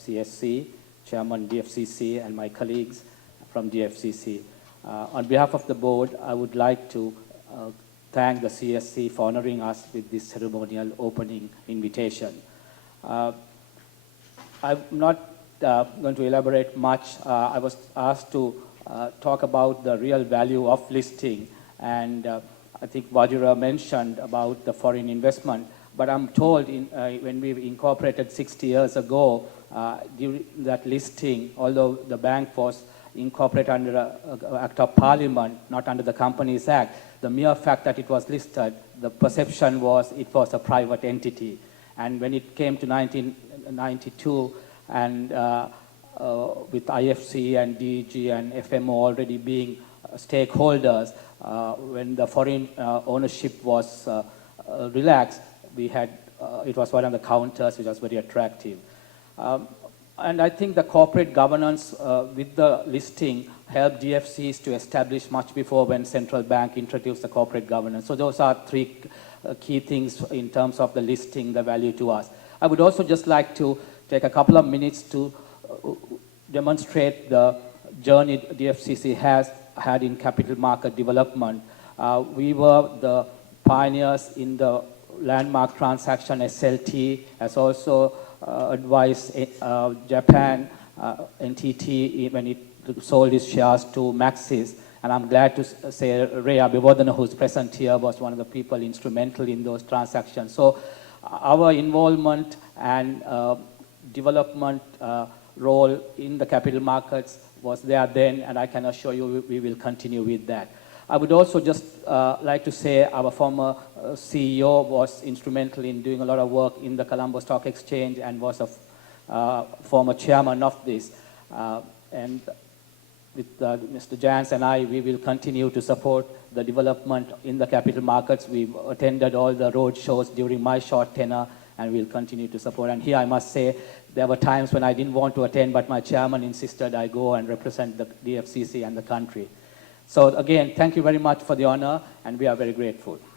CSE, Chairman DFCC, and my colleagues from DFCC. On behalf of the board, I would like to thank the CSE for honoring us with this ceremonial opening invitation. I'm not going to elaborate much. I was asked to talk about the real value of listing, and I think Wajira mentioned about the foreign investment, but I'm told when we incorporated 60 years ago, during that listing, although the bank was incorporated under an Act of Parliament, not under the Companies Act, the mere fact that it was listed, the perception was it was a private entity. And when it came to 1992, and with IFC and DG and FMO already being stakeholders, when the foreign ownership was relaxed, we had, it was one of the counters which was very attractive. And I think the corporate governance with the listing helped DFCs to establish much before when central bank introduced the corporate governance. So those are three key things in terms of the listing, the value to us. I would also just like to take a couple of minutes to demonstrate the journey DFCC has had in capital market development. We were the pioneers in the landmark transaction SLT, as also advised Japan NTT when it sold its shares to Maxis. And I'm glad to say Ray Abhiwadana, who's present here, was one of the people instrumental in those transactions. So our involvement and development role in the capital markets was there then, and I can assure you we will continue with that. I would also just like to say our former CEO was instrumental in doing a lot of work in the Colombo Stock Exchange and was a former chairman of this. And with Mr. Jans and I, we will continue to support the development in the capital markets. We've attended all the road shows during my short tenure, and we'll continue to support. And here I must say, there were times when I didn't want to attend, but my chairman insisted I go and represent the DFCC and the country. So again, thank you very much for the honor, and we are very grateful.